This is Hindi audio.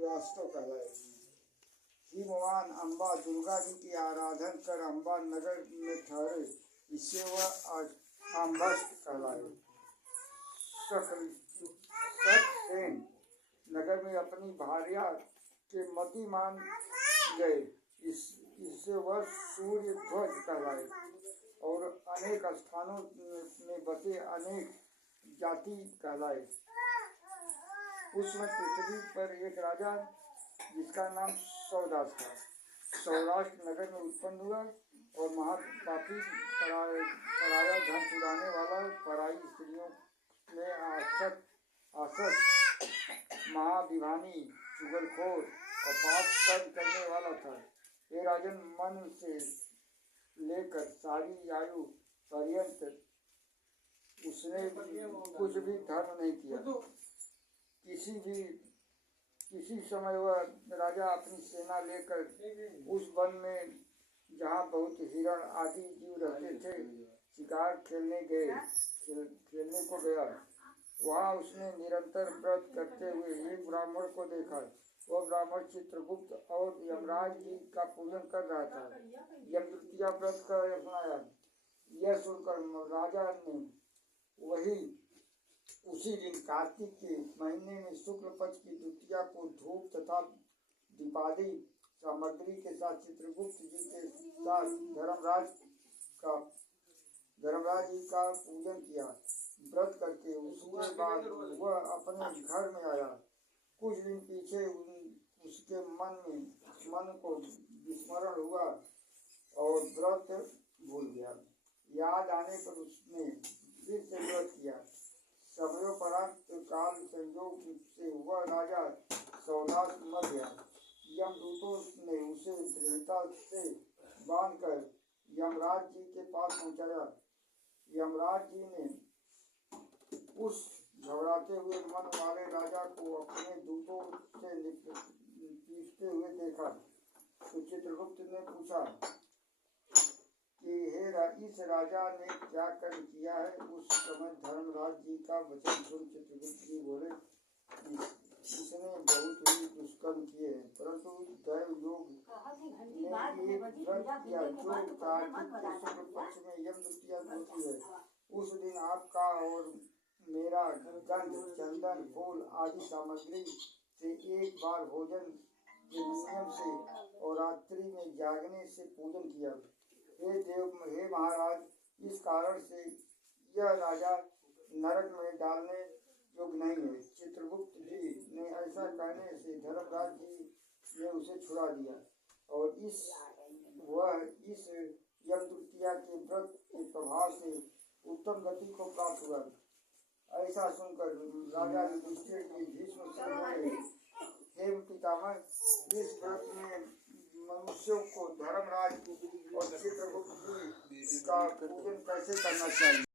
श्रीवास्तव कहलाए। हिमवान अम्बा दुर्गा जी की आराधन कर अम्बा नगर में ठहरे, इससे वह अम्बस्ट कहलाए। सखसेन नगर में अपनी भार्या के मति मान गए, इससे वह सूर्य ध्वज कहलाए। और अनेक स्थानों में बसे अनेक जाति कहलाए। उस समय पृथ्वी पर एक राजा जिसका नाम सौदास था, सौराष्ट्र नगर में उत्पन्न हुआ और महापापी पराया धन चुराने वाला, पराई स्त्रियों में आसक्त, महाभिमानी, चुगलखोर और पाप कर्म करने वाला था। हे राजन, मन से लेकर सारी आयु पर्यंत उसने कुछ भी धर्म नहीं किया। किसी समय वह राजा अपनी सेना लेकर उस वन में जहाँ बहुत हिरण आदि जीव रहते थे शिकार खेलने को गया। वहाँ उसने निरंतर व्रत करते हुए एक ब्राह्मण को देखा। वह ब्राह्मण चित्रगुप्त और यमराज जी का पूजन कर रहा था। यमद्वितीया व्रत का अपनाया। यह सुनकर राजा ने उसी दिन कार्तिक के महीने में शुक्ल पक्ष की द्वितीया को धूप तथा दीपादि सामग्री के साथ चित्रगुप्त जी के साथ धर्मराज जी का पूजन किया। व्रत करके उसके बाद वह अपने घर में आया। कुछ दिन पीछे उसके मन को विस्मरण हुआ और व्रत भूल गया। याद आने पर उसने फिर से व्रत किया। समयोपरांत काल संयोग से वह राजा सौदास मर गया। यमदूतों ने उसे दृढ़ता से बांधकर यमराज जी के पास पहुंचाया। यमराज जी ने उस घबराते हुए मन वाले राजा को अपने दूतों से पूछते हुए देखा। तो चित्रगुप्त ने पूछा कि इस राजा ने क्या कर्म किया है। उस समय धर्मराज जी का वचन सुन चित्रगुप्त जी बोले, इसने बहुत ही दुष्कर्म किए हैं, परंतु दैव योग ने एक व्रत किया जो कार्तिक के शुक्ल पक्ष में यमद्वितीया होती है। उस दिन आपका और मेरा गंध, चंदन, फूल आदि सामग्री से एक बार भोजन के नियम से और रात्रि में जागने से पूजन किया। हे महाराज, इस कारण से यह राजा नरक में डालने योग्य नहीं है। चित्रगुप्त जी ने ऐसा कहने से धर्मराज जी ने उसे छुड़ा दिया और इस यमद्वितीया के व्रत के प्रभाव से उत्तम गति को प्राप्त हुआ। ऐसा सुनकर राजा युधिष्ठिर जी भीष्म से बोले, हे पितामह, इस व्रत में मनुष्यों को धर्मराज और चित्रगुप्त जी का पूजन कैसे करना चाहिए।